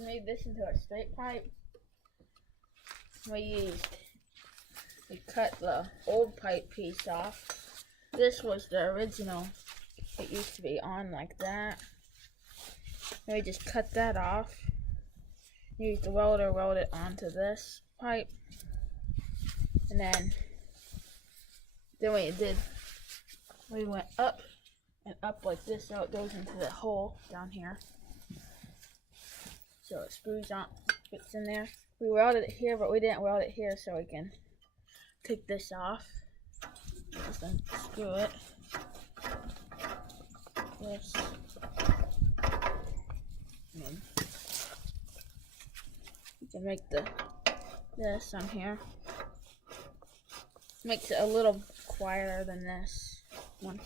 made this into a straight pipe. We cut the old pipe piece off. This was the original. It used to be on like that. And we just cut that off. Used the welder, weld it onto this pipe. And then we went up and up like this, so it goes into the hole down here. So it screws on, fits in there. We welded it here, but we didn't weld it here, so we can take this off. Just unscrew it. This. And you can make this on here. Makes it a little quieter than this one.